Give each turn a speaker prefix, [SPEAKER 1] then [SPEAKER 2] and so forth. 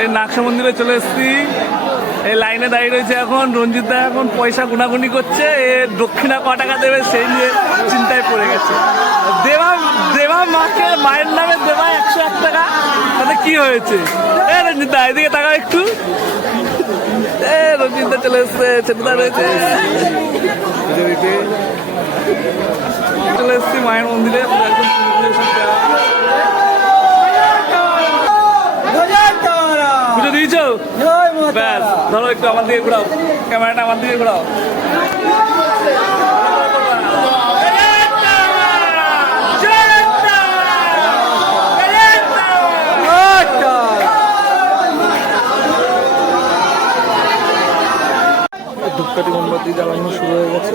[SPEAKER 1] এই নাকশা মন্দিরে চলে এসেছি। এই লাইনে দাঁড়িয়ে রয়েছে এখন। রঞ্জিত দা এখন পয়সা গুনাগুনি করছে। এ দক্ষিণা ক টাকা দেবে সেই নিয়ে চিন্তায় পড়ে গেছে। দেবা দেবা মাকে, মায়ের নামে দেবা একশো এক টাকা। তাতে কি হয়েছে? এ রঞ্জিত দা, এদিকে টাকা একটু। এ রঞ্জিত দা চলে এসছে চেতনা রয়েছে। চলে এসছি মায়ের মন্দিরে। একদম ব্যাস ধরো একটু আমার দিকে ঘুরাও। ক্যামেরাটা আমার দিকে ঘুরাও। ধূপকাঠি মোমবাতি জ্বালানো শুরু হয়ে গেছে।